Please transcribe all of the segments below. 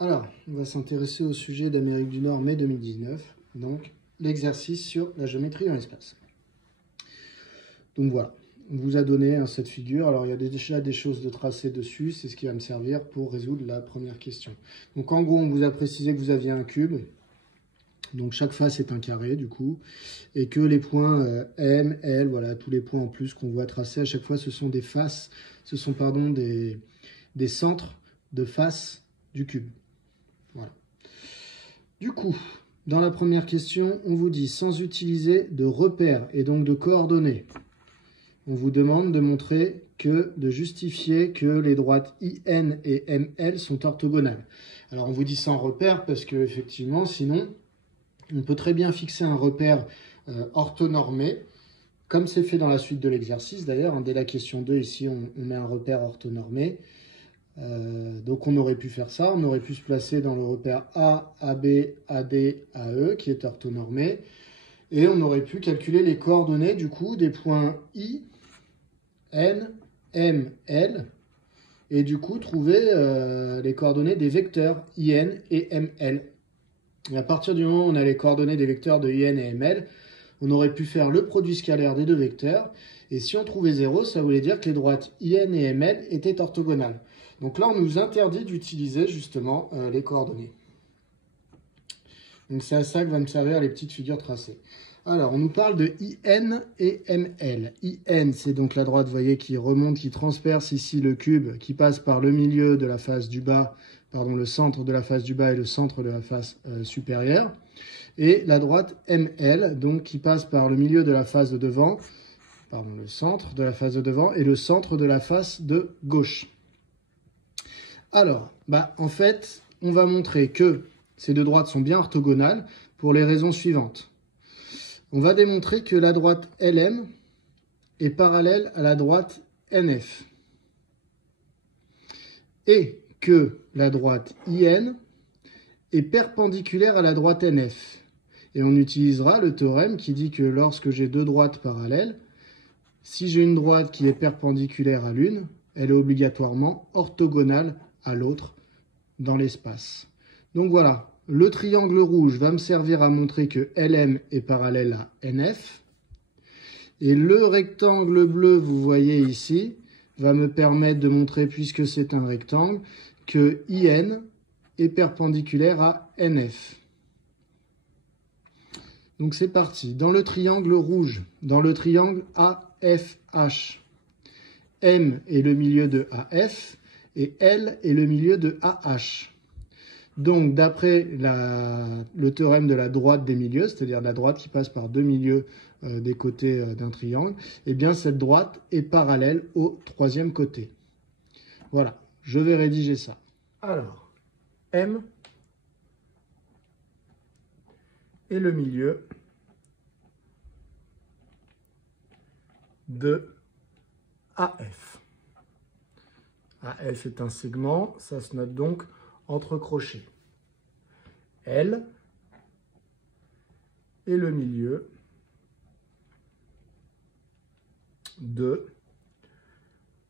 Alors, on va s'intéresser au sujet d'Amérique du Nord, mai 2019, donc l'exercice sur la géométrie dans l'espace. Donc voilà, on vous a donné cette figure. Alors, il y a déjà des choses de tracé dessus, c'est ce qui va me servir pour résoudre la première question. Donc en gros, on vous a précisé que vous aviez un cube, donc chaque face est un carré du coup, et que les points M, L, voilà, tous les points en plus qu'on voit tracés à chaque fois, ce sont des faces, ce sont pardon, des centres de face du cube. Voilà. Du coup, dans la première question, on vous dit sans utiliser de repères et donc de coordonnées. On vous demande de montrer de justifier que les droites IN et ML sont orthogonales. Alors on vous dit sans repère parce que effectivement, sinon, on peut très bien fixer un repère orthonormé, comme c'est fait dans la suite de l'exercice d'ailleurs. Hein, dès la question 2, ici, on met un repère orthonormé. Donc on aurait pu faire ça, on aurait pu se placer dans le repère A, AB, AD, AE qui est orthonormé, et on aurait pu calculer les coordonnées du coup des points I, N, M, L, et du coup trouver les coordonnées des vecteurs IN et ML. Et à partir du moment où on a les coordonnées des vecteurs de IN et ML, on aurait pu faire le produit scalaire des deux vecteurs, et si on trouvait 0, ça voulait dire que les droites IN et ML étaient orthogonales. Donc là, on nous interdit d'utiliser justement les coordonnées. Donc c'est à ça que va me servir les petites figures tracées. Alors, on nous parle de IN et ML. IN, c'est donc la droite, vous voyez, qui remonte, qui transperce ici le cube, qui passe par le milieu de la face du bas, pardon, le centre de la face du bas et le centre de la face supérieure. Et la droite ML, donc qui passe par le milieu de la face de devant, pardon, le centre de la face de devant et le centre de la face de gauche. Alors, en fait, on va montrer que ces deux droites sont bien orthogonales pour les raisons suivantes. On va démontrer que la droite LM est parallèle à la droite NF et que la droite IN est perpendiculaire à la droite NF. Et on utilisera le théorème qui dit que lorsque j'ai deux droites parallèles, si j'ai une droite qui est perpendiculaire à l'une, elle est obligatoirement orthogonale à l'autre dans l'espace. Donc voilà, le triangle rouge va me servir à montrer que LM est parallèle à NF. Et le rectangle bleu, vous voyez ici, va me permettre de montrer, puisque c'est un rectangle, que IN est perpendiculaire à NF. Donc c'est parti. Dans le triangle rouge, dans le triangle AFH, M est le milieu de AF et L est le milieu de AH. Donc d'après le théorème de la droite des milieux, c'est-à-dire la droite qui passe par deux milieux des côtés d'un triangle, eh bien cette droite est parallèle au troisième côté. Voilà, je vais rédiger ça. Alors, M est le milieu de AF. AF est un segment, ça se note donc entre crochets. L est le milieu de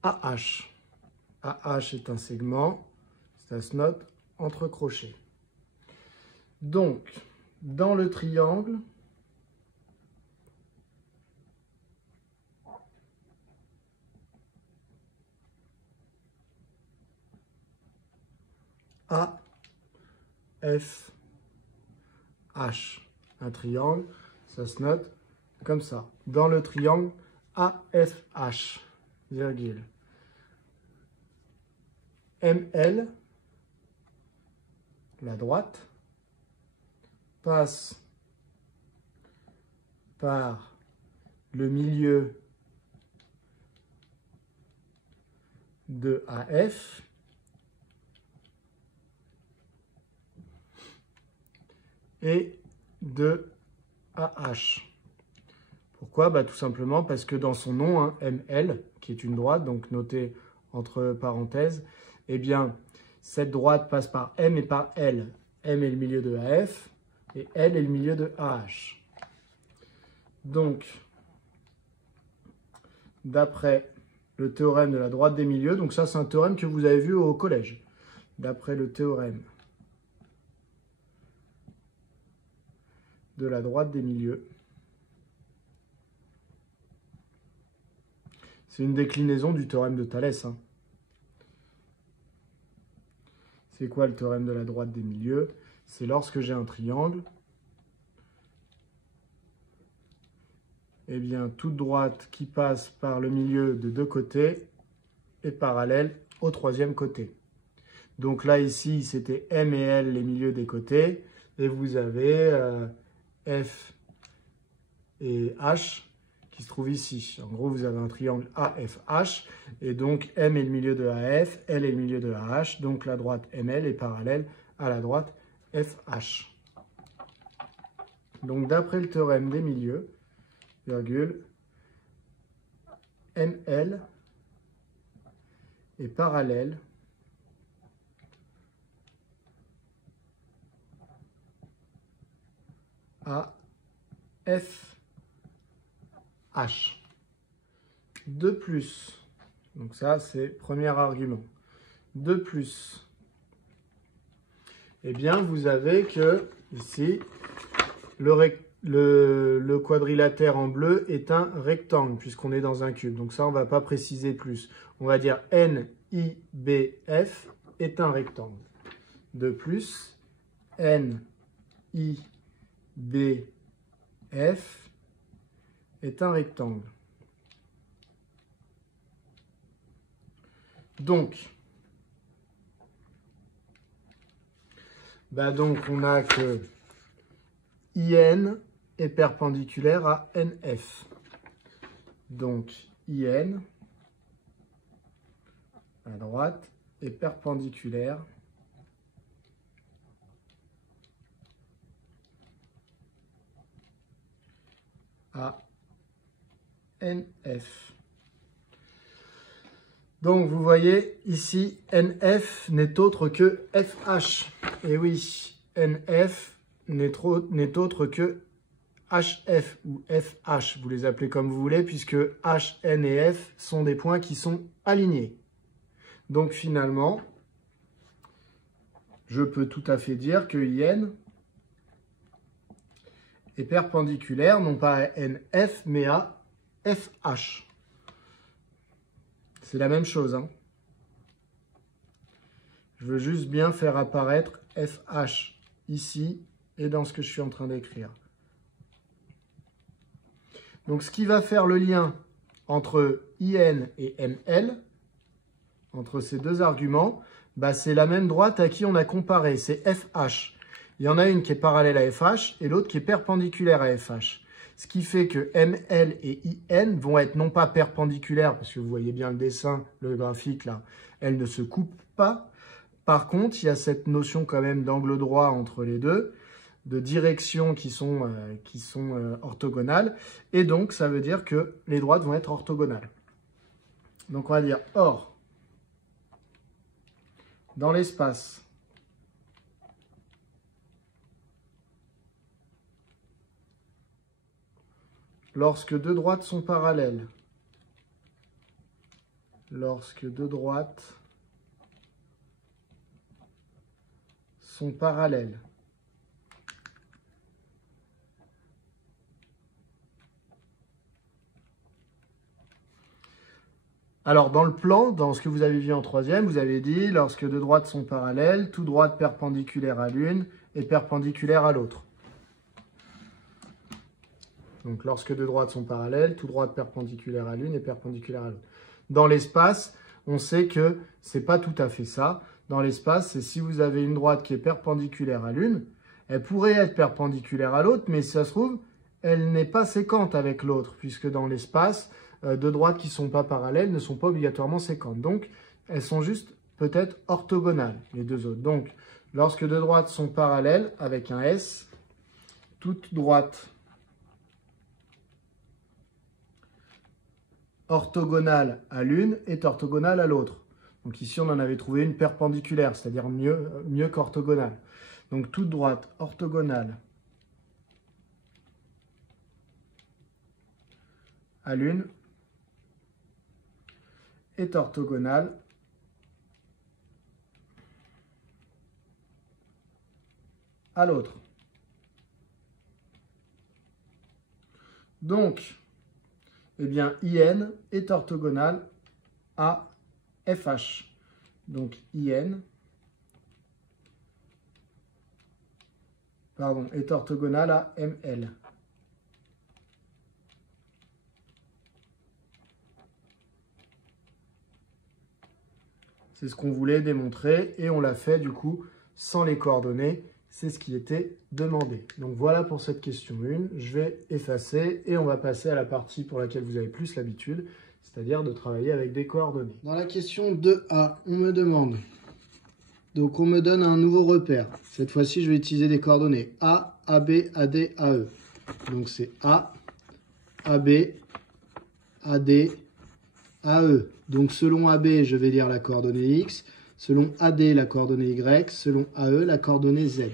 AH. AH est un segment, ça se note entre crochets. Donc, dans le triangle, AFH, un triangle, ça se note comme ça. Dans le triangle AFH, virgule. ML, la droite, passe par le milieu de AF et de AH. Pourquoi? Tout simplement parce que dans son nom, hein, ML, qui est une droite, donc notée entre parenthèses, eh bien, cette droite passe par M et par L. M est le milieu de AF et L est le milieu de AH. Donc, d'après le théorème de la droite des milieux, donc ça c'est un théorème que vous avez vu au collège. D'après le théorème de la droite des milieux. C'est une déclinaison du théorème de Thalès, hein. C'est quoi le théorème de la droite des milieux? C'est lorsque j'ai un triangle, eh bien, toute droite qui passe par le milieu de deux côtés est parallèle au troisième côté. Donc là, ici, c'était M et L, les milieux des côtés, et vous avez F et H qui se trouvent ici. En gros, vous avez un triangle AFH, et donc M est le milieu de AF, L est le milieu de AH, donc la droite ML est parallèle à la droite FH. Donc d'après le théorème des milieux, virgule, ML est parallèle à FH. De plus, donc ça c'est premier argument. De plus, eh bien vous avez que ici le quadrilatère en bleu est un rectangle puisqu'on est dans un cube. Donc ça on ne va pas préciser plus. On va dire NIBF est un rectangle. De plus, NIBF est un rectangle. Donc, on a que IN est perpendiculaire à NF. Donc, IN, à droite, est perpendiculaire à NF. Donc, vous voyez, ici, NF n'est autre que FH. Et oui, NF n'est autre que HF ou FH. Vous les appelez comme vous voulez, puisque H, N et F sont des points qui sont alignés. Donc, finalement, je peux tout à fait dire que IN est perpendiculaire, non pas à NF, mais à FH. C'est la même chose, hein. Je veux juste bien faire apparaître FH ici et dans ce que je suis en train d'écrire. Donc, ce qui va faire le lien entre IN et ML, entre ces deux arguments, c'est la même droite à qui on a comparé, c'est FH. Il y en a une qui est parallèle à FH et l'autre qui est perpendiculaire à FH. Ce qui fait que ML et IN vont être non pas perpendiculaires, parce que vous voyez bien le dessin, le graphique là, elles ne se coupent pas. Par contre, il y a cette notion quand même d'angle droit entre les deux, de directions qui sont orthogonales. Et donc, ça veut dire que les droites vont être orthogonales. Donc, on va dire, or, dans l'espace, lorsque deux droites sont parallèles, alors, dans le plan, dans ce que vous avez vu en troisième, vous avez dit, lorsque deux droites sont parallèles, toute droite perpendiculaire à l'une est perpendiculaire à l'autre. Donc, lorsque deux droites sont parallèles, toute droite perpendiculaire à l'une est perpendiculaire à l'autre. Dans l'espace, on sait que ce n'est pas tout à fait ça. Dans l'espace, c'est si vous avez une droite qui est perpendiculaire à l'une, elle pourrait être perpendiculaire à l'autre, mais si ça se trouve, elle n'est pas séquente avec l'autre, puisque dans l'espace, deux droites qui ne sont pas parallèles ne sont pas obligatoirement séquentes. Donc, elles sont juste peut-être orthogonales, les deux autres. Donc, lorsque deux droites sont parallèles, avec un S, toute droite orthogonale à l'une est orthogonale à l'autre. Donc ici, on en avait trouvé une perpendiculaire, c'est-à-dire mieux qu'orthogonale. Donc toute droite orthogonale à l'une est orthogonale à l'autre. Donc, eh bien, IN est orthogonal à FH. Donc, IN est orthogonal à ML. C'est ce qu'on voulait démontrer et on l'a fait du coup sans les coordonnées. C'est ce qui était demandé. Donc voilà pour cette question 1. Je vais effacer et on va passer à la partie pour laquelle vous avez plus l'habitude, c'est-à-dire de travailler avec des coordonnées. Dans la question 2A, on me demande, donc on me donne un nouveau repère. Cette fois-ci, je vais utiliser des coordonnées A, AB, AD, AE. Donc c'est A, AB, AD, AE. Donc selon AB, je vais lire la coordonnée X. Selon AD, la coordonnée Y. Selon AE, la coordonnée Z.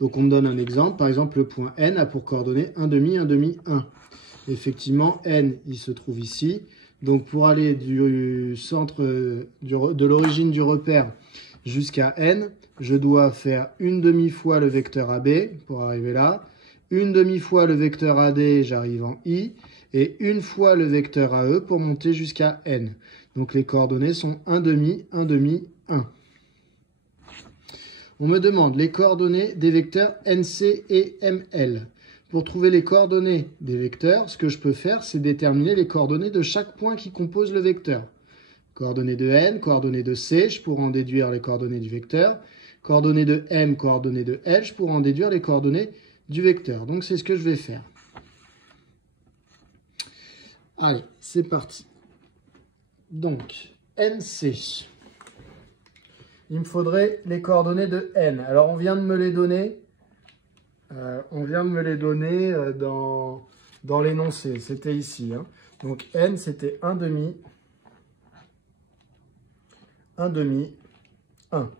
Donc on me donne un exemple. Par exemple, le point N a pour coordonnée 1 demi, 1 demi, 1. Effectivement, N, il se trouve ici. Donc pour aller du centre, de l'origine du repère jusqu'à N, je dois faire une demi fois le vecteur AB pour arriver là. Une demi fois le vecteur AD, j'arrive en I. Et une fois le vecteur AE pour monter jusqu'à N. Donc les coordonnées sont 1 demi, 1 demi, 1. On me demande les coordonnées des vecteurs NC et ML. Pour trouver les coordonnées des vecteurs, ce que je peux faire, c'est déterminer les coordonnées de chaque point qui compose le vecteur. Coordonnées de N, coordonnées de C, je pourrais en déduire les coordonnées du vecteur. Coordonnées de M, coordonnées de L, je pourrais en déduire les coordonnées du vecteur. Donc c'est ce que je vais faire. Allez, c'est parti. Donc, NC. Il me faudrait les coordonnées de N. Alors, on vient de me les donner. Dans l'énoncé. C'était ici. Hein. Donc, N, c'était 1 demi, 1 demi, 1.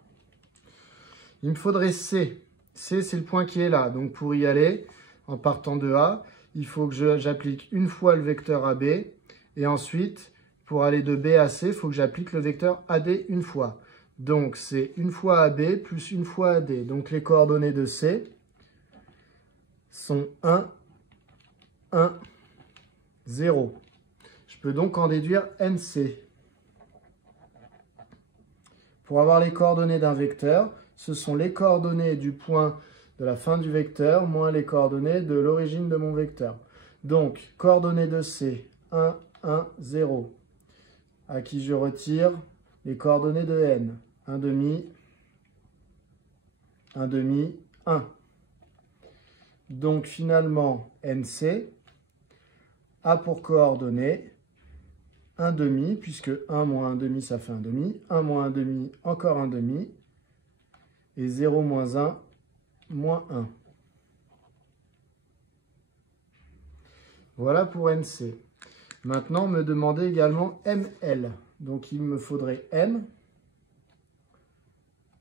Il me faudrait C. C, c'est le point qui est là. Donc, pour y aller, en partant de A, il faut que j'applique une fois le vecteur AB. Et ensuite, pour aller de B à C, il faut que j'applique le vecteur AD une fois. Donc, c'est une fois AB plus une fois AD. Donc, les coordonnées de C sont 1, 1, 0. Je peux donc en déduire NC. Pour avoir les coordonnées d'un vecteur, ce sont les coordonnées du point de la fin du vecteur moins les coordonnées de l'origine de mon vecteur. Donc, coordonnées de C, 1, 1, 0. À qui je retire les coordonnées de N. 1 demi, 1 demi, 1. Donc, finalement, NC a pour coordonnées 1 demi, puisque 1 moins 1 demi, ça fait 1 demi. 1 moins 1 demi, encore 1 demi. Et 0 moins 1, moins 1. Voilà pour NC. Maintenant, me demandez également ML. Donc, il me faudrait M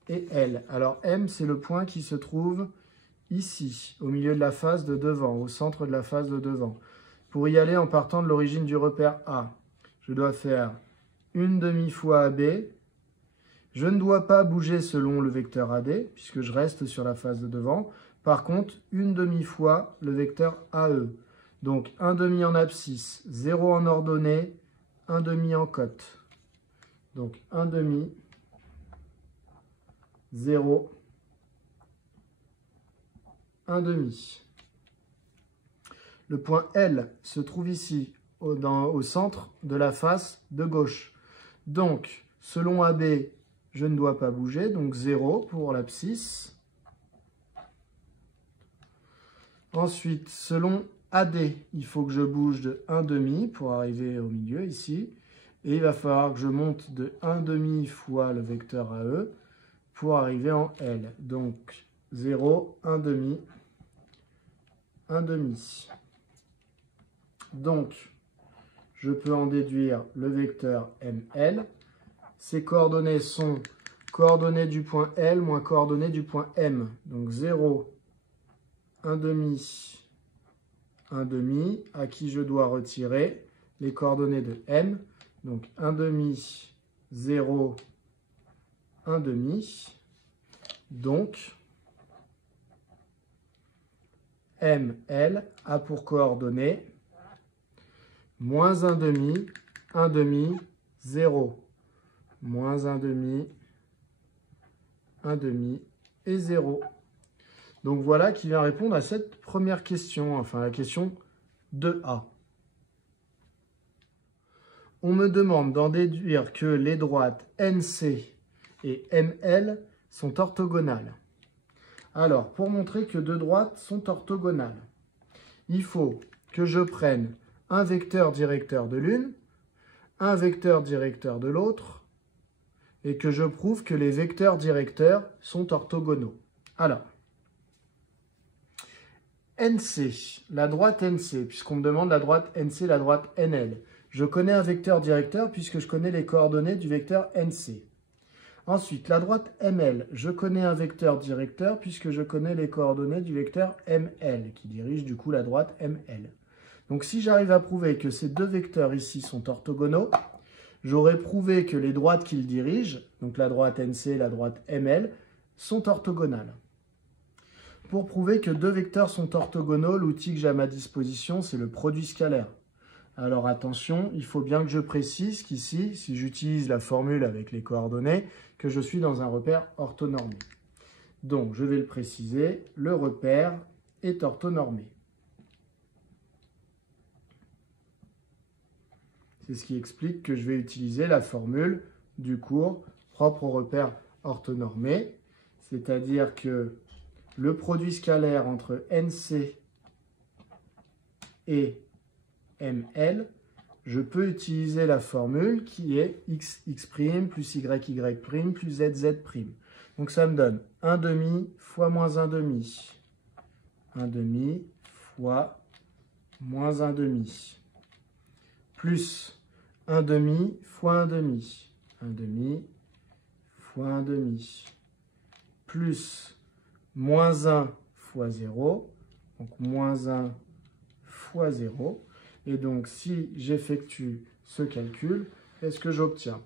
et L. Alors, M, c'est le point qui se trouve ici, au milieu de la face de devant, au centre de la face de devant. Pour y aller en partant de l'origine du repère A, je dois faire une demi fois AB. Je ne dois pas bouger selon le vecteur AD, puisque je reste sur la face de devant. Par contre, une demi fois le vecteur AE. Donc, 1 demi en abscisse, 0 en ordonnée, 1 demi en cote. Donc, 1 demi, 0, 1 demi. Le point L se trouve ici, au centre de la face de gauche. Donc, selon AB, je ne dois pas bouger, donc 0 pour l'abscisse. Ensuite, selon AD, il faut que je bouge de 1 demi pour arriver au milieu ici. Et il va falloir que je monte de 1 demi fois le vecteur AE pour arriver en L. Donc 0, 1 demi, 1 demi. Donc, je peux en déduire le vecteur ML. Ces coordonnées sont coordonnées du point L moins coordonnées du point M. Donc 0, 1 demi, 1 demi, à qui je dois retirer les coordonnées de M. Donc 1 demi, 0, 1 demi. Donc ML a pour coordonnées moins 1,5, 1,5, 0. Moins 1,5, 1,5 et 0. Donc voilà qui vient répondre à cette première question, enfin la question 2A. On me demande d'en déduire que les droites NC et ML sont orthogonales. Alors, pour montrer que deux droites sont orthogonales, il faut que je prenne un vecteur directeur de l'une, un vecteur directeur de l'autre, et que je prouve que les vecteurs directeurs sont orthogonaux. Alors, NC, la droite NC, puisqu'on me demande la droite NC, la droite NL. Je connais un vecteur directeur puisque je connais les coordonnées du vecteur NC. Ensuite, la droite ML, je connais un vecteur directeur puisque je connais les coordonnées du vecteur ML, qui dirige du coup la droite ML. Donc si j'arrive à prouver que ces deux vecteurs ici sont orthogonaux, j'aurais prouvé que les droites qu'ils dirigent, donc la droite NC et la droite ML, sont orthogonales. Pour prouver que deux vecteurs sont orthogonaux, l'outil que j'ai à ma disposition, c'est le produit scalaire. Alors attention, il faut bien que je précise qu'ici, si j'utilise la formule avec les coordonnées, que je suis dans un repère orthonormé. Donc, je vais le préciser, le repère est orthonormé. C'est ce qui explique que je vais utiliser la formule du cours propre au repère orthonormé, c'est-à-dire que le produit scalaire entre NC et ML, je peux utiliser la formule qui est x plus y plus z. Donc ça me donne 1,5 fois moins 1,5. 1,5 fois moins 1,5. Plus 1,5 fois 1,5. 1,5 fois 1,5. Plus moins 1 fois 0. Donc moins 1 fois 0. Et donc, si j'effectue ce calcul, qu'est-ce que j'obtiens?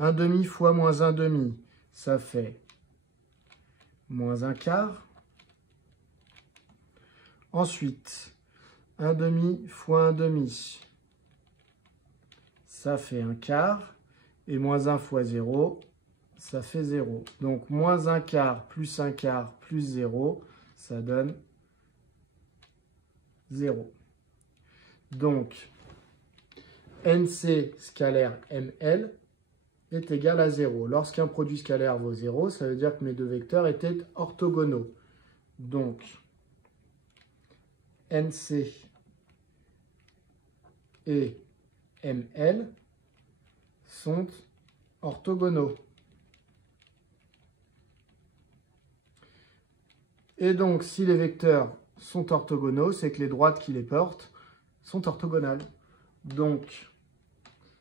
1,5 fois moins 1,5, ça fait moins 1 quart. Ensuite, 1,5 fois 1,5, ça fait 1 quart. Et moins 1 fois 0, ça fait 0. Donc, moins 1 quart plus 0, ça donne 0. Donc, NC scalaire ML est égal à 0. Lorsqu'un produit scalaire vaut 0, ça veut dire que mes deux vecteurs étaient orthogonaux. Donc, NC et ML sont orthogonaux. Et donc, si les vecteurs sont orthogonaux, c'est que les droites qui les portent sont orthogonales. Donc,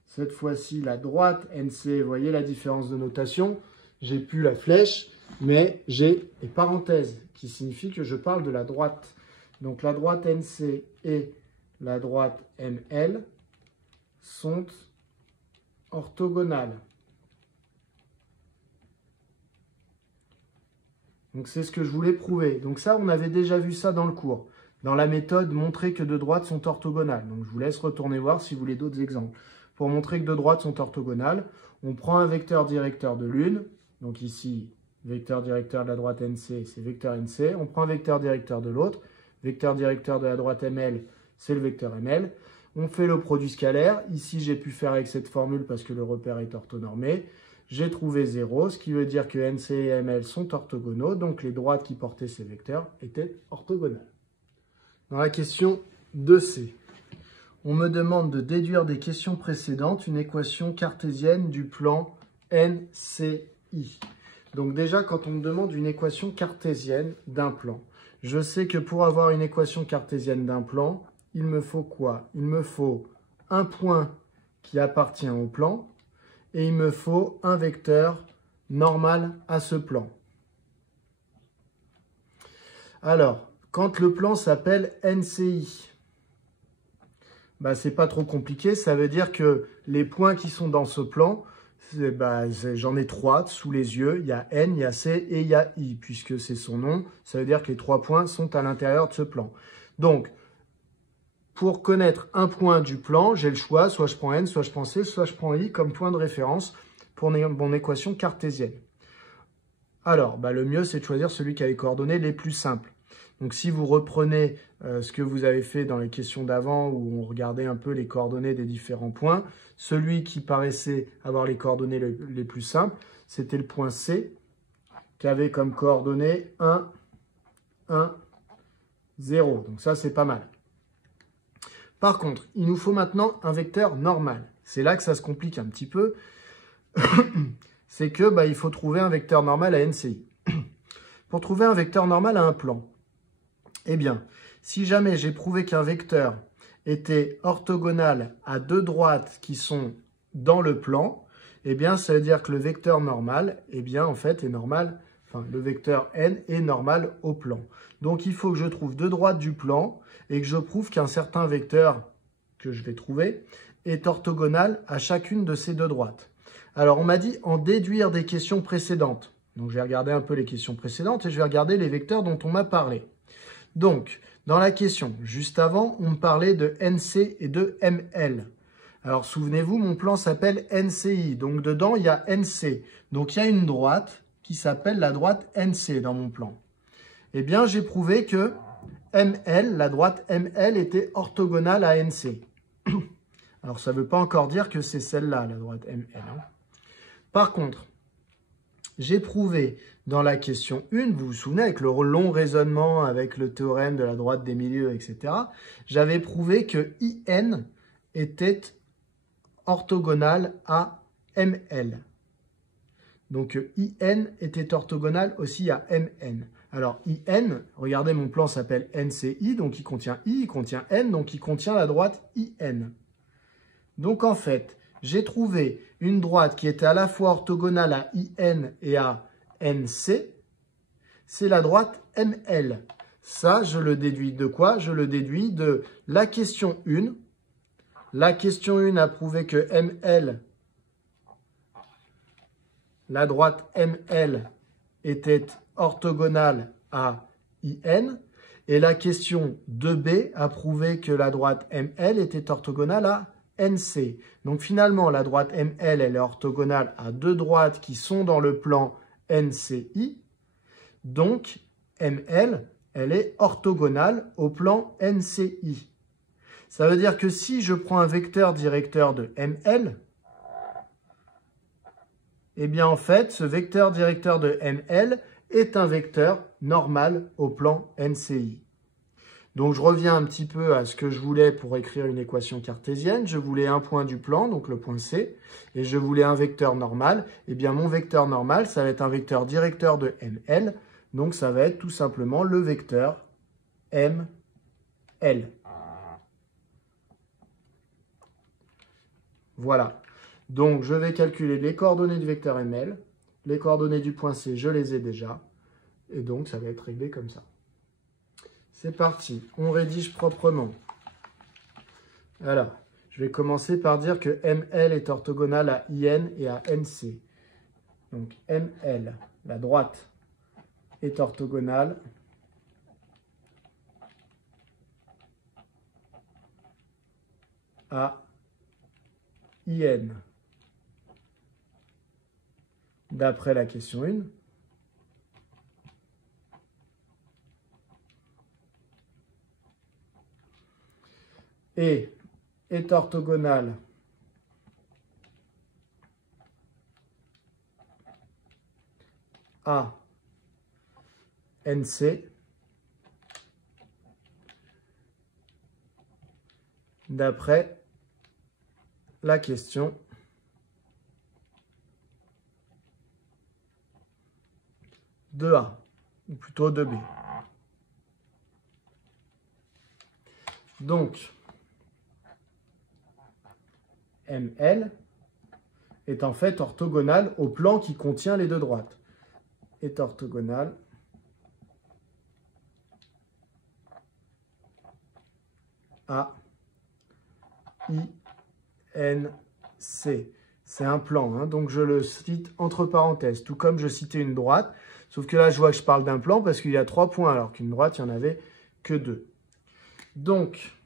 cette fois-ci, la droite NC, vous voyez la différence de notation, j'ai plus la flèche, mais j'ai les parenthèses, qui signifient que je parle de la droite. Donc, la droite NC et la droite ML sont orthogonales. Donc, c'est ce que je voulais prouver. Donc, ça, on avait déjà vu ça dans le cours. Dans la méthode, montrer que deux droites sont orthogonales. Donc, je vous laisse retourner voir si vous voulez d'autres exemples. Pour montrer que deux droites sont orthogonales, on prend un vecteur directeur de l'une. Donc ici, vecteur directeur de la droite NC, c'est vecteur NC. On prend un vecteur directeur de l'autre. Vecteur directeur de la droite ML, c'est le vecteur ML. On fait le produit scalaire. Ici, j'ai pu faire avec cette formule parce que le repère est orthonormé. J'ai trouvé 0, ce qui veut dire que NC et ML sont orthogonaux. Donc, les droites qui portaient ces vecteurs étaient orthogonales. Dans la question 2C, on me demande de déduire des questions précédentes une équation cartésienne du plan NCI. Donc déjà, quand on me demande une équation cartésienne d'un plan, je sais que pour avoir une équation cartésienne d'un plan, il me faut quoi? Il me faut un point qui appartient au plan et il me faut un vecteur normal à ce plan. Alors, quand le plan s'appelle NCI, bah, c'est pas trop compliqué. Ça veut dire que les points qui sont dans ce plan j'en ai 3 sous les yeux. Il y a N, il y a C et il y a I, puisque c'est son nom. Ça veut dire que les 3 points sont à l'intérieur de ce plan. Donc, pour connaître un point du plan, j'ai le choix. Soit je prends N, soit je prends C, soit je prends I comme point de référence pour mon équation cartésienne. Alors, le mieux, c'est de choisir celui qui a les coordonnées les plus simples. Donc, si vous reprenez ce que vous avez fait dans les questions d'avant, où on regardait un peu les coordonnées des différents points, celui qui paraissait avoir les coordonnées les plus simples, c'était le point C, qui avait comme coordonnées 1, 1, 0. Donc ça, c'est pas mal. Par contre, il nous faut maintenant un vecteur normal. C'est là que ça se complique un petit peu. C'est que il faut trouver un vecteur normal à NCI. Pour trouver un vecteur normal à un plan, eh bien, si jamais j'ai prouvé qu'un vecteur était orthogonal à 2 droites qui sont dans le plan, eh bien, ça veut dire que le vecteur normal, eh bien, en fait, est normal, le vecteur n est normal au plan. Donc, il faut que je trouve 2 droites du plan et que je prouve qu'un certain vecteur que je vais trouver est orthogonal à chacune de ces 2 droites. Alors, on m'a dit en déduire des questions précédentes. Donc, je vais regarder un peu les questions précédentes et je vais regarder les vecteurs dont on m'a parlé. Donc, dans la question, juste avant, on me parlait de NC et de ML. Alors, souvenez-vous, mon plan s'appelle NCI. Donc, dedans, il y a NC. Donc, il y a une droite qui s'appelle la droite NC dans mon plan. Eh bien, j'ai prouvé que ML, la droite ML, était orthogonale à NC. Alors, ça ne veut pas encore dire que c'est celle-là, la droite ML. Par contre, j'ai prouvé dans la question 1, vous vous souvenez, avec le long raisonnement, avec le théorème de la droite des milieux, etc., j'avais prouvé que IN était orthogonal à ML. Donc IN était orthogonal aussi à MN. Alors IN, regardez, mon plan s'appelle NCI, donc il contient I, il contient N, donc il contient la droite IN. Donc en fait, j'ai trouvé une droite qui était à la fois orthogonale à IN et à NC, c'est la droite ML. Ça, je le déduis de quoi? Je le déduis de la question 1. La question 1 a prouvé que ML, la droite ML, était orthogonale à IN. Et la question 2B a prouvé que la droite ML était orthogonale à NC. Donc finalement, la droite ML, elle est orthogonale à 2 droites qui sont dans le plan NCI. Donc ML, elle est orthogonale au plan NCI. Ça veut dire que si je prends un vecteur directeur de ML, eh bien en fait, ce vecteur directeur de ML est un vecteur normal au plan NCI. Donc, je reviens un petit peu à ce que je voulais pour écrire une équation cartésienne. Je voulais un point du plan, donc le point C, et je voulais un vecteur normal. Eh bien, mon vecteur normal, ça va être un vecteur directeur de ML. Donc, ça va être tout simplement le vecteur ML. Voilà. Donc, je vais calculer les coordonnées du vecteur ML. Les coordonnées du point C, je les ai déjà. Et donc, ça va être réglé comme ça. C'est parti, on rédige proprement. Alors, je vais commencer par dire que ML est orthogonale à IN et à NC. Donc ML, la droite, est orthogonale à IN. D'après la question 1. Et est orthogonale à NC d'après la question 2A, ou plutôt 2B. Donc, ML est en fait orthogonal au plan qui contient les 2 droites. Est orthogonal à INC. c'est un plan, hein, donc je le cite entre parenthèses, tout comme je citais une droite. Sauf que là, je vois que je parle d'un plan parce qu'il y a 3 points, alors qu'une droite, il n'y en avait que 2. Donc,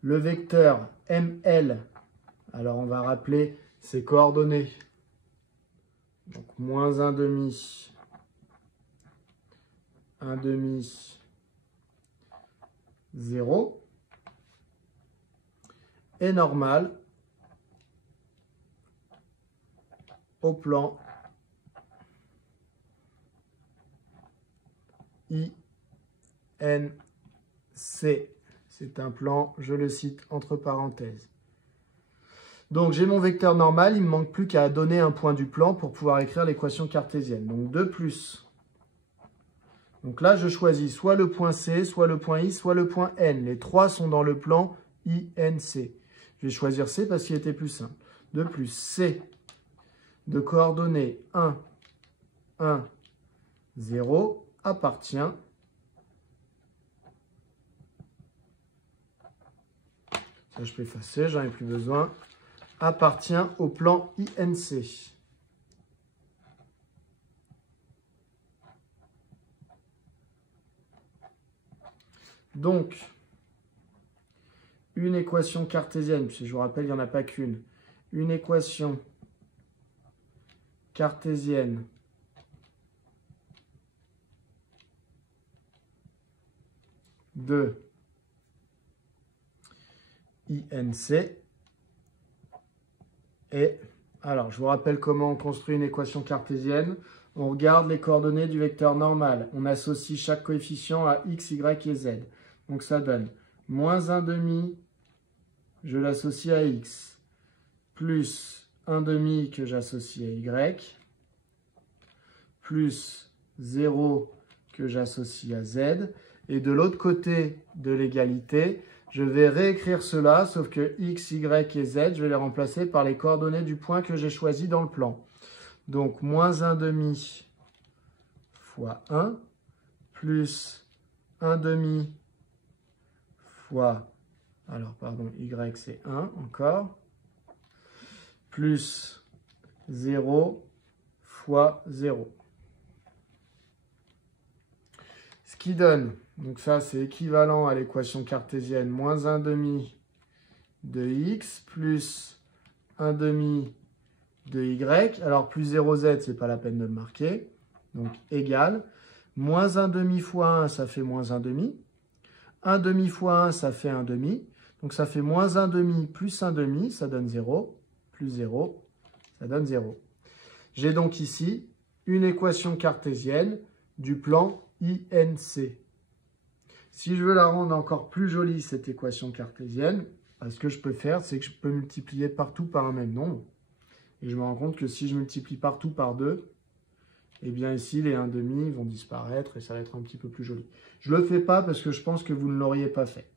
le vecteur ML, alors on va rappeler ses coordonnées. Donc, moins 1,5, 1,5, 0, est normal au plan INC. C'est un plan, je le cite entre parenthèses. Donc, j'ai mon vecteur normal, il ne me manque plus qu'à donner un point du plan pour pouvoir écrire l'équation cartésienne. Donc, 2 plus. Donc là, je choisis soit le point C, soit le point I, soit le point N. Les 3 sont dans le plan INC. Je vais choisir C parce qu'il était plus simple. 2 plus C de coordonnées 1, 1, 0 appartient ça je peux effacer, j'en ai plus besoin, appartient au plan INC. Donc, une équation cartésienne, puisque je vous rappelle, il n'y en a pas qu'une, une équation cartésienne de INC. Et alors, je vous rappelle comment on construit une équation cartésienne. On regarde les coordonnées du vecteur normal. On associe chaque coefficient à x, y et z. Donc, ça donne moins 1,5, je l'associe à x, plus 1,5 que j'associe à y, plus 0 que j'associe à z. Et de l'autre côté de l'égalité, je vais réécrire cela, sauf que x, y et z, je vais les remplacer par les coordonnées du point que j'ai choisi dans le plan. Donc, moins 1,5 fois 1, plus 1,5 fois, alors pardon, y c'est 1 encore, plus 0 fois 0. Ce qui donne, donc ça c'est équivalent à l'équation cartésienne, moins 1,5 de x plus 1,5 de y. Alors plus 0z, c'est pas la peine de le marquer. Donc égal. Moins 1,5 fois 1, ça fait moins 1,5. 1,5 fois 1, ça fait 1,5. Donc ça fait moins 1,5 plus 1,5, ça donne 0. Plus 0, ça donne 0. J'ai donc ici une équation cartésienne du plan INC. Si je veux la rendre encore plus jolie, cette équation cartésienne, ce que je peux faire, c'est que je peux multiplier partout par un même nombre. Et je me rends compte que si je multiplie partout par 2, eh bien ici, les 1,5 vont disparaître et ça va être un petit peu plus joli. Je ne le fais pas parce que je pense que vous ne l'auriez pas fait.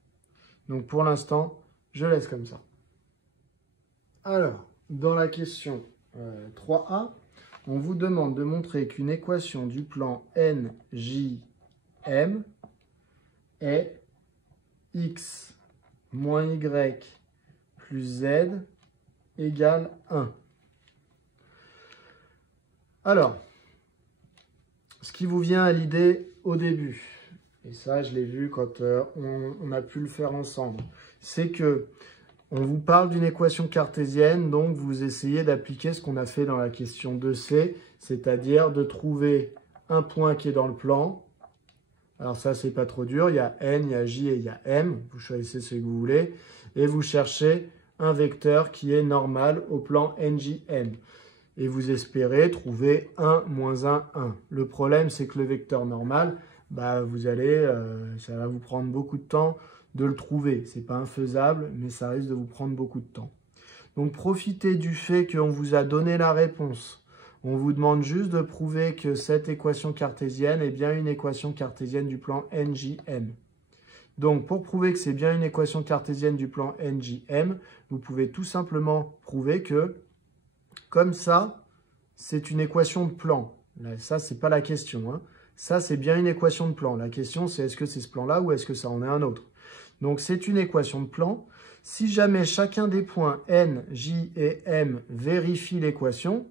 Donc pour l'instant, je laisse comme ça. Alors, dans la question 3A, on vous demande de montrer qu'une équation du plan NJM est x moins y plus z égale 1. Alors, ce qui vous vient à l'idée au début, et ça je l'ai vu quand on a pu le faire ensemble, c'est que on vous parle d'une équation cartésienne, donc vous essayez d'appliquer ce qu'on a fait dans la question 2C, c'est-à-dire de trouver un point qui est dans le plan. Alors ça, c'est pas trop dur, il y a N, il y a J et il y a M, vous choisissez ce que vous voulez, et vous cherchez un vecteur qui est normal au plan NJM. Et vous espérez trouver 1, moins 1, 1. Le problème, c'est que le vecteur normal, ça va vous prendre beaucoup de temps de le trouver. Ce n'est pas infaisable, mais ça risque de vous prendre beaucoup de temps. Donc, profitez du fait qu'on vous a donné la réponse. On vous demande juste de prouver que cette équation cartésienne est bien une équation cartésienne du plan NJM. Donc, pour prouver que c'est bien une équation cartésienne du plan NJM, vous pouvez tout simplement prouver que, comme ça, c'est une équation de plan. Là, ça, ce n'est pas la question, hein. Ça, c'est bien une équation de plan. La question, c'est est-ce que c'est ce plan-là ou est-ce que ça en est un autre? Donc, c'est une équation de plan. Si jamais chacun des points N, J et M vérifie l'équation,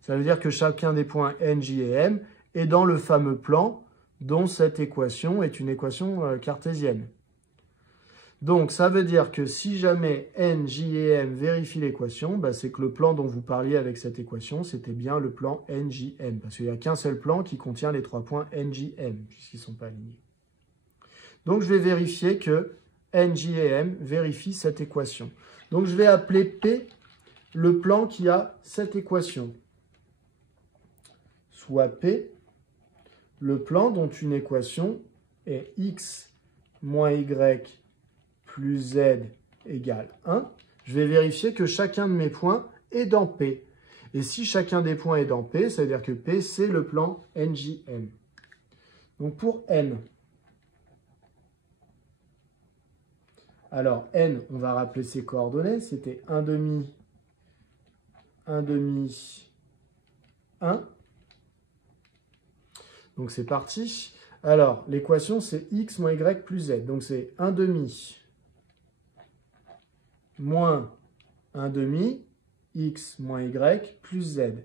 ça veut dire que chacun des points N, J et M est dans le fameux plan dont cette équation est une équation cartésienne. Donc, ça veut dire que si jamais N, J et M vérifient l'équation, bah, c'est que le plan dont vous parliez avec cette équation, c'était bien le plan N, J, M. Parce qu'il n'y a qu'un seul plan qui contient les 3 points N, J, M, puisqu'ils ne sont pas alignés. Donc, je vais vérifier que N, J et M vérifient cette équation. Donc, je vais appeler P le plan qui a cette équation. Soit P, le plan dont une équation est X moins Y plus Z égale 1. Je vais vérifier que chacun de mes points est dans P. Et si chacun des points est dans P, ça veut dire que P, c'est le plan NJM. Donc, pour N, alors N, on va rappeler ses coordonnées. C'était 1 demi, 1 demi, 1. Donc, c'est parti. Alors, l'équation, c'est X moins Y plus Z. Donc, c'est 1 demi moins 1 demi, X moins Y plus Z,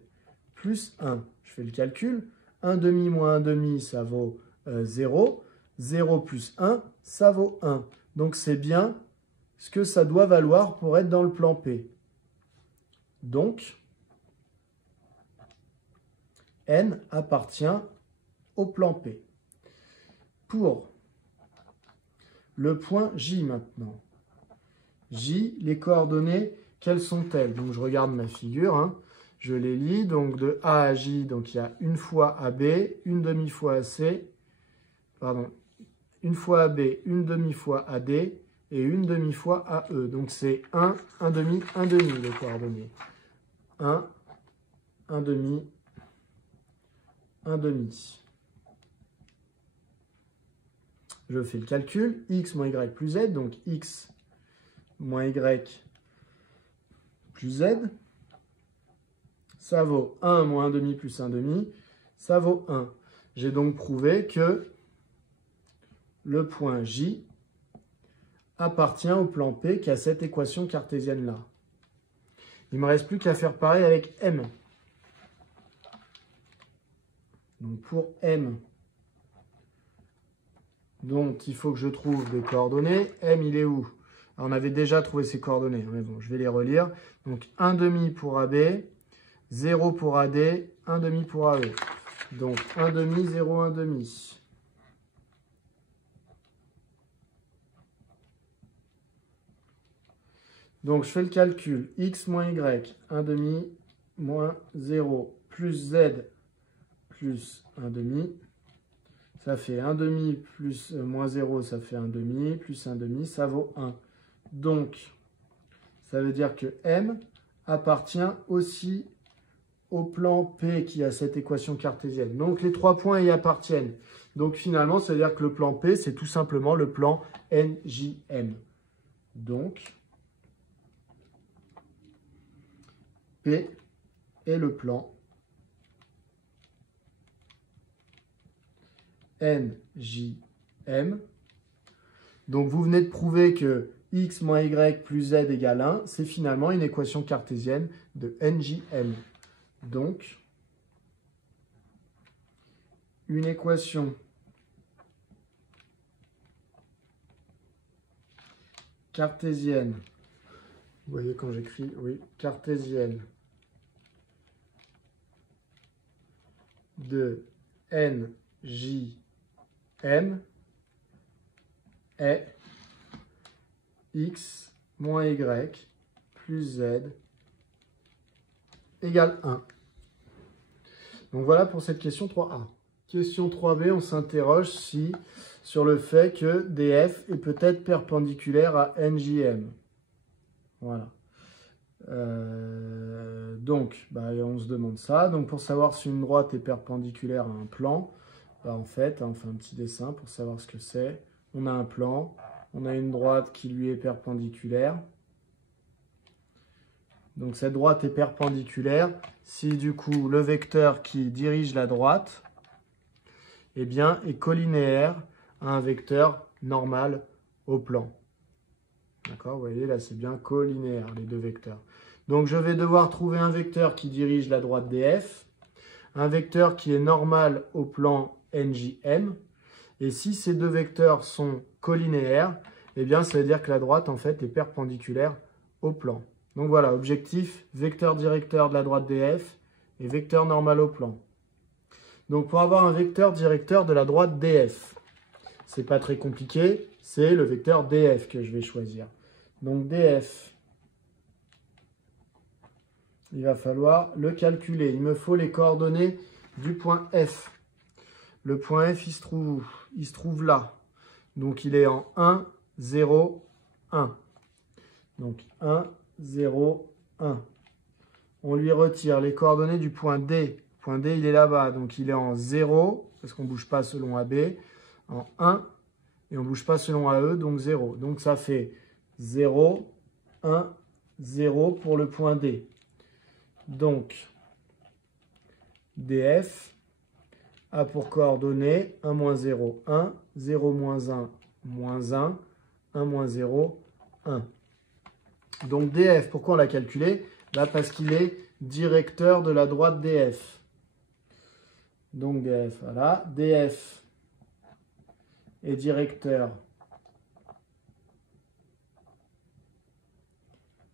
plus 1. Je fais le calcul. 1 demi moins 1 demi, ça vaut 0. 0 plus 1, ça vaut 1. Donc, c'est bien ce que ça doit valoir pour être dans le plan P. Donc, N appartient au plan P. Pour le point J maintenant. J, les coordonnées, quelles sont-elles? Donc, je regarde ma figure, hein. Je les lis. Donc, de A à J, donc il y a une fois AB, une demi-fois AC, pardon, une fois AB, une demi-fois AD et une demi-fois AE. Donc, c'est 1, 1 demi, 1 demi, les coordonnées. 1, 1 demi, 1 demi. Je fais le calcul. X moins Y plus Z, donc X moins Y plus Z, ça vaut 1 moins 1 demi plus 1 demi, ça vaut 1. J'ai donc prouvé que le point J appartient au plan P qui a cette équation cartésienne-là. Il ne me reste plus qu'à faire pareil avec M. Donc pour M, dont il faut que je trouve des coordonnées, M il est où? On avait déjà trouvé ces coordonnées, mais bon, je vais les relire. Donc, 1 demi pour AB, 0 pour AD, 1 demi pour AE. Donc, 1 demi, 0, 1 demi. Donc, je fais le calcul. X moins Y, 1 demi, moins 0, plus Z, plus 1 demi. Ça fait 1 demi plus moins 0, ça fait 1 demi, plus 1 demi, ça vaut 1. Donc, ça veut dire que M appartient aussi au plan P qui a cette équation cartésienne. Donc, les 3 points y appartiennent. Donc, finalement, ça veut dire que le plan P, c'est tout simplement le plan NJM. Donc, P est le plan NJM. Donc, vous venez de prouver que X moins Y plus Z égale 1, c'est finalement une équation cartésienne de NJM. Donc, une équation cartésienne, vous voyez quand j'écris, oui, cartésienne de NJM est X moins Y plus Z égale 1. Donc voilà pour cette question 3A. Question 3B, on s'interroge sur le fait que DF est peut-être perpendiculaire à NJM. Voilà. Donc, on se demande ça. Donc, pour savoir si une droite est perpendiculaire à un plan, en fait, on fait un petit dessin pour savoir ce que c'est. On a un plan, on a une droite qui lui est perpendiculaire. Donc, cette droite est perpendiculaire. Si, du coup, le vecteur qui dirige la droite, eh bien, est collinéaire à un vecteur normal au plan. D'accord, vous voyez, là, c'est bien collinéaire, les deux vecteurs. Donc, je vais devoir trouver un vecteur qui dirige la droite DF, un vecteur qui est normal au plan NJM. Et si ces deux vecteurs sont collinéaires, eh bien, ça veut dire que la droite, en fait, est perpendiculaire au plan. Donc, voilà, objectif, vecteur directeur de la droite DF et vecteur normal au plan. Donc, pour avoir un vecteur directeur de la droite DF, c'est pas très compliqué, c'est le vecteur DF que je vais choisir. Donc, DF, il va falloir le calculer. Il me faut les coordonnées du point F. Le point F, il se trouve où? Il se trouve là. Donc, il est en 1, 0, 1. Donc, 1, 0, 1. On lui retire les coordonnées du point D. Le point D, il est là-bas. Donc, il est en 0, parce qu'on ne bouge pas selon AB, en 1, et on ne bouge pas selon AE, donc 0. Donc, ça fait 0, 1, 0 pour le point D. Donc, DF a pour coordonnées 1, moins 0, 1, 0, moins 1, moins 1, 1, moins 0, 1. Donc, DF, pourquoi on l'a calculé? Parce qu'il est directeur de la droite DF. Donc, DF, voilà. DF est directeur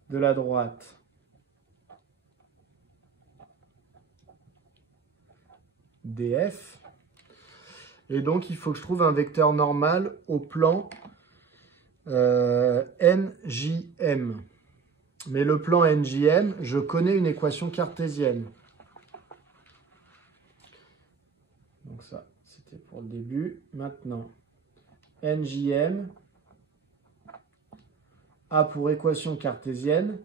de la droite DF. Et donc, il faut que je trouve un vecteur normal au plan NJM. Mais le plan NJM, je connais une équation cartésienne. Donc ça, c'était pour le début. Maintenant, NJM a pour équation cartésienne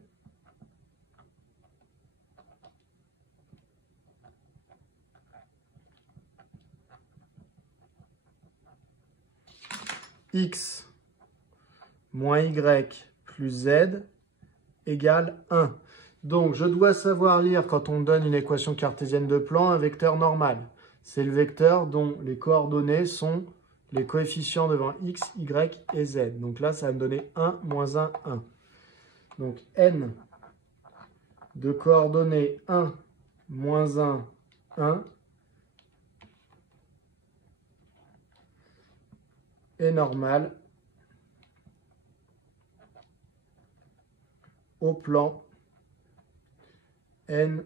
x moins y plus z égale 1. Donc, je dois savoir lire, quand on donne une équation cartésienne de plan, un vecteur normal. C'est le vecteur dont les coordonnées sont les coefficients devant x, y et z. Donc là, ça va me donner 1, moins 1, 1. Donc, n de coordonnées 1, moins 1, 1 est normal au plan NJM.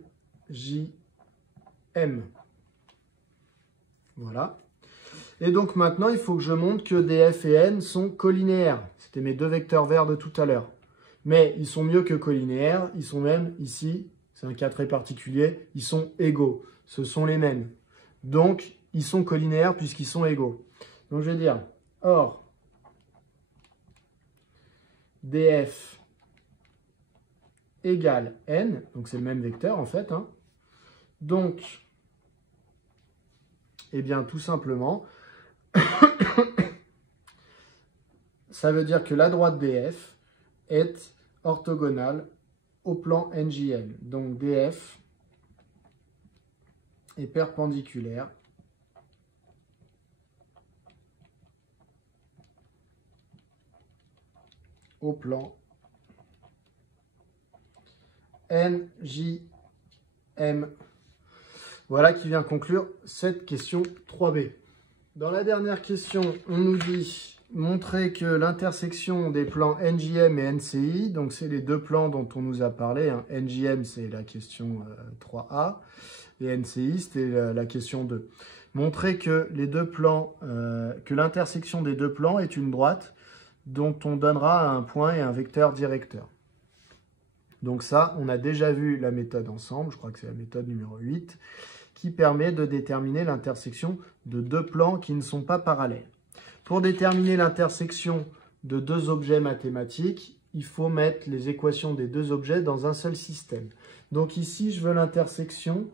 Voilà. Et donc maintenant, il faut que je montre que DF et N sont collinéaires. C'était mes deux vecteurs verts de tout à l'heure. Mais ils sont mieux que collinéaires. Ils sont même ici, c'est un cas très particulier, ils sont égaux. Ce sont les mêmes. Donc, ils sont collinéaires puisqu'ils sont égaux. Donc, je vais dire, or, DF égale N, donc c'est le même vecteur en fait. Hein. Donc, eh bien tout simplement, ça veut dire que la droite DF est orthogonale au plan NJM. Donc DF est perpendiculaire au plan NJM. Voilà qui vient conclure cette question 3b. Dans la dernière question, on nous dit montrer que l'intersection des plans NJM et NCI, donc c'est les deux plans dont on nous a parlé, hein. NJM c'est la question 3a et NCI c'était la question 2. Montrer que les deux plans, que l'intersection des deux plans est une droite dont on donnera un point et un vecteur directeur. Donc ça, on a déjà vu la méthode ensemble, je crois que c'est la méthode numéro 8, qui permet de déterminer l'intersection de deux plans qui ne sont pas parallèles. Pour déterminer l'intersection de deux objets mathématiques, il faut mettre les équations des deux objets dans un seul système. Donc ici, je veux l'intersection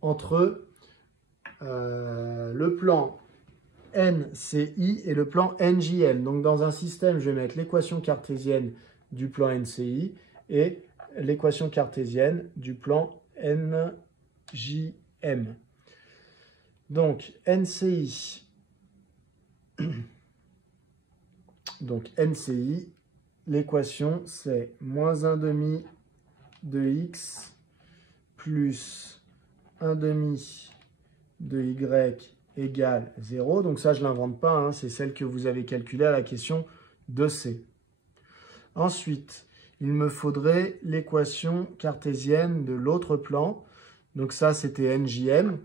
entre le plan NCI et le plan NJM. Donc dans un système, je vais mettre l'équation cartésienne du plan NCI et l'équation cartésienne du plan NJM. Donc NCI, l'équation, c'est moins 1 demi de x plus 1 demi de y égale 0. Donc ça, je ne l'invente pas, hein, c'est celle que vous avez calculée à la question de C. Ensuite, il me faudrait l'équation cartésienne de l'autre plan. Donc ça, c'était NJM.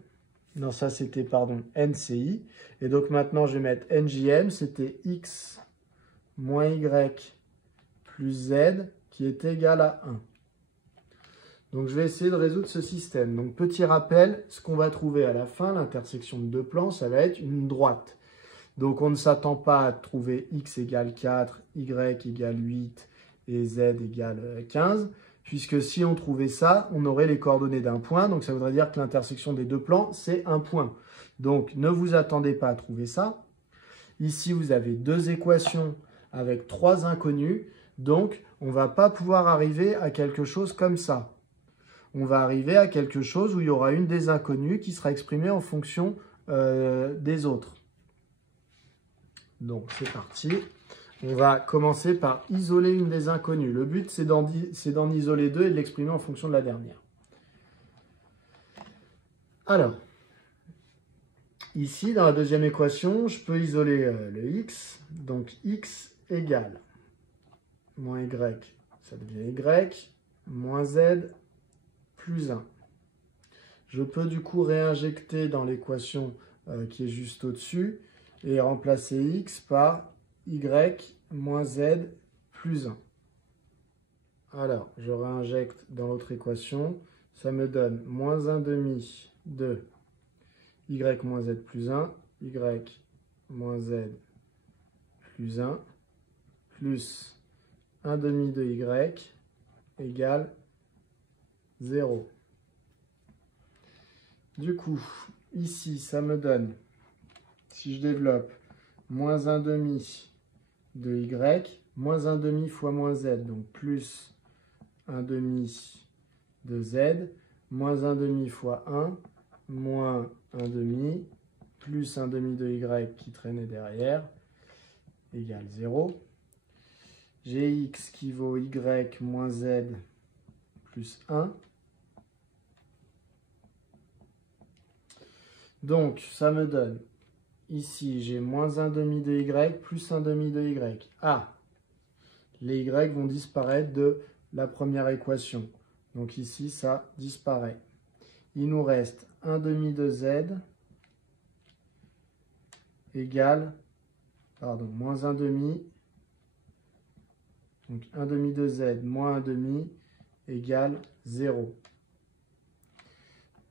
Non, ça, c'était, pardon, NCI. Et donc maintenant, je vais mettre NJM, c'était x moins y plus z qui est égal à 1. Donc, je vais essayer de résoudre ce système. Donc, petit rappel, ce qu'on va trouver à la fin, l'intersection de deux plans, ça va être une droite. Donc, on ne s'attend pas à trouver x égale 4, y égale 8 et z égale 15, puisque si on trouvait ça, on aurait les coordonnées d'un point. Donc, ça voudrait dire que l'intersection des deux plans, c'est un point. Donc, ne vous attendez pas à trouver ça. Ici, vous avez deux équations avec trois inconnus. Donc, on ne va pas pouvoir arriver à quelque chose comme ça. On va arriver à quelque chose où il y aura une des inconnues qui sera exprimée en fonction des autres. Donc, c'est parti. On va commencer par isoler une des inconnues. Le but, c'est d'en isoler deux et de l'exprimer en fonction de la dernière. Alors, ici, dans la deuxième équation, je peux isoler le x. Donc, x égale moins y, ça devient y, moins z plus 1. Je peux du coup réinjecter dans l'équation qui est juste au-dessus et remplacer x par y moins z plus 1. Alors, je réinjecte dans l'autre équation. Ça me donne moins 1 demi de y moins z plus 1, y moins z plus 1, plus 1 demi de y égale 0. Du coup, ici, ça me donne, si je développe, moins 1 demi de y, moins 1 demi fois moins z, donc plus 1 demi de z, moins 1 demi fois 1, moins 1 demi, plus 1 demi de y qui traînait derrière, égale 0. J'ai x qui vaut y moins z plus 1. Donc, ça me donne, ici, j'ai moins 1 demi de y plus 1 demi de y. Ah, les y vont disparaître de la première équation. Donc ici, ça disparaît. Il nous reste 1 demi de z égale, pardon, moins 1 demi. Donc 1 demi de z moins 1 demi égale 0.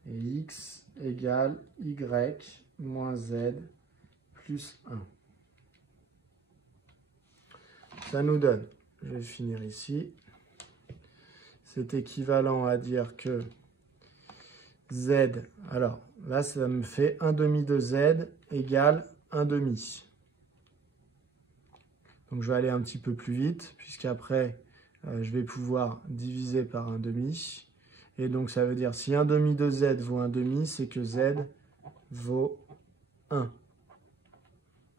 Et x égale y moins z plus 1. Ça nous donne, je vais finir ici, c'est équivalent à dire que z, alors là ça me fait 1 demi de z égale 1 demi. Donc je vais aller un petit peu plus vite, puisqu'après je vais pouvoir diviser par 1 demi. Et donc, ça veut dire, si 1 demi de z vaut 1 demi, c'est que z vaut 1.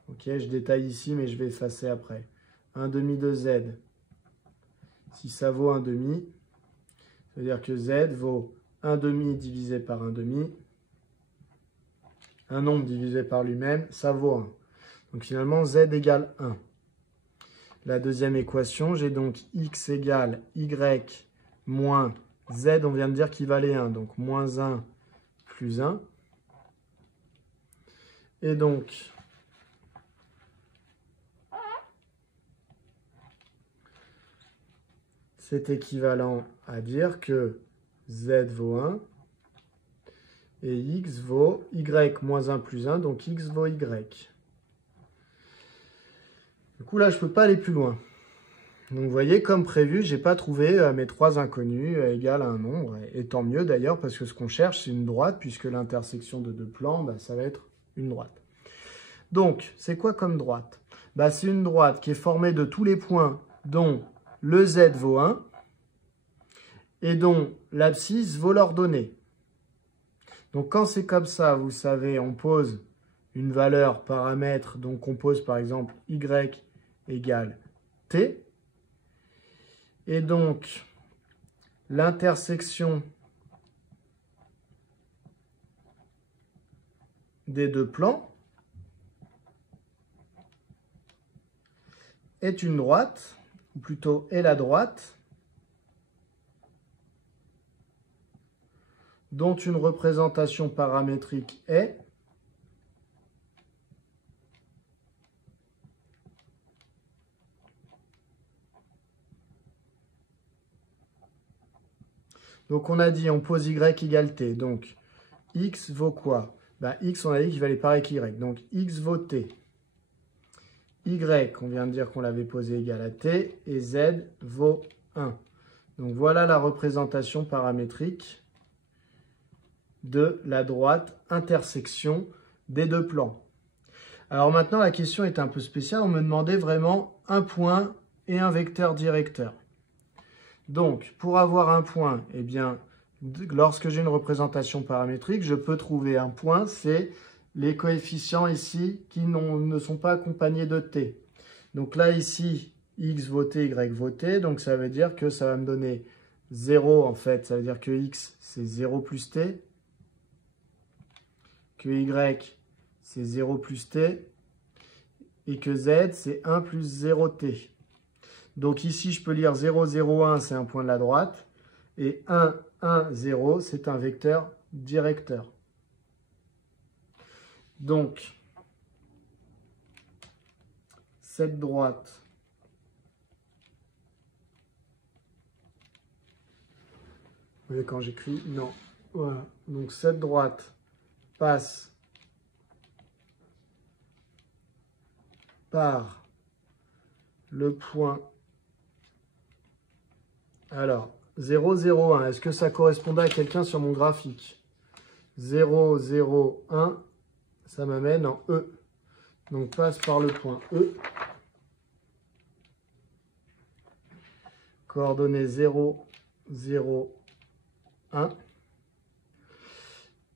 Ok, je détaille ici, mais je vais effacer après. 1 demi de z, si ça vaut 1 demi, ça veut dire que z vaut 1 demi divisé par 1 demi. Un nombre divisé par lui-même, ça vaut 1. Donc, finalement, z égale 1. La deuxième équation, j'ai donc x égale y moins z, on vient de dire qu'il valait 1, donc moins 1 plus 1. Et donc, c'est équivalent à dire que z vaut 1 et x vaut y moins 1 plus 1, donc x vaut y. Du coup, là, je ne peux pas aller plus loin. Donc, vous voyez, comme prévu, je n'ai pas trouvé mes trois inconnus égales à un nombre. Et tant mieux d'ailleurs, parce que ce qu'on cherche, c'est une droite, puisque l'intersection de deux plans, ça va être une droite. Donc, c'est quoi comme droite? C'est une droite qui est formée de tous les points dont le z vaut 1 et dont l'abscisse vaut l'ordonnée. Donc, quand c'est comme ça, vous savez, on pose une valeur paramètre, donc on pose par exemple y égale t. Et donc, l'intersection des deux plans est une droite, ou plutôt est la droite, dont une représentation paramétrique est donc on a dit on pose y égale t, donc x vaut quoi? X on a dit qu'il valait pareil qu'y, donc x vaut t. Y, on vient de dire qu'on l'avait posé égal à t, et z vaut 1. Donc voilà la représentation paramétrique de la droite intersection des deux plans. Alors maintenant, la question est un peu spéciale. On me demandait vraiment un point et un vecteur directeur. Donc, pour avoir un point, eh bien, lorsque j'ai une représentation paramétrique, je peux trouver un point, c'est les coefficients ici qui ne sont pas accompagnés de t. Donc là, ici, x vaut t, y vaut t, donc ça veut dire que ça va me donner 0, en fait, ça veut dire que x, c'est 0 plus t, que y, c'est 0 plus t, et que z, c'est 1 plus 0t. Donc ici, je peux lire 0, 0, 1, c'est un point de la droite, et 1, 1, 0, c'est un vecteur directeur. Donc, cette droite vous voyez quand j'écris, non, voilà. Donc cette droite passe par le point, alors 0, 0, 1, est-ce que ça correspondait à quelqu'un sur mon graphique? 0, 0, 1, ça m'amène en E. Donc passe par le point E. Coordonnées 0, 0, 1.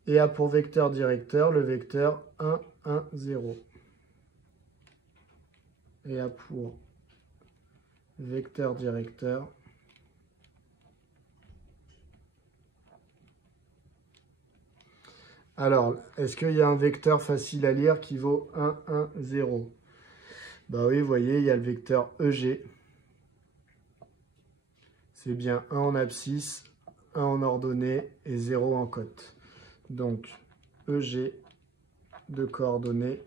Et a pour vecteur directeur le vecteur 1, 1, 0. Et a pour vecteur directeur alors, est-ce qu'il y a un vecteur facile à lire qui vaut 1, 1, 0? Bah oui, vous voyez, il y a le vecteur EG. C'est bien 1 en abscisse, 1 en ordonnée et 0 en cote. Donc, EG de coordonnées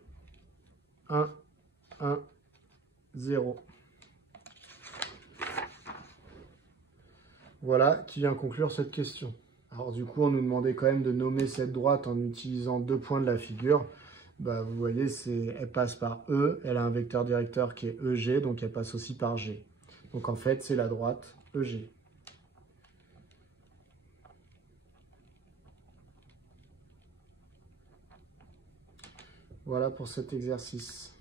1, 1, 0. Voilà qui vient conclure cette question. Alors du coup, on nous demandait quand même de nommer cette droite en utilisant deux points de la figure. Bah, vous voyez, elle passe par E, elle a un vecteur directeur qui est EG, donc elle passe aussi par G. Donc en fait, c'est la droite EG. Voilà pour cet exercice.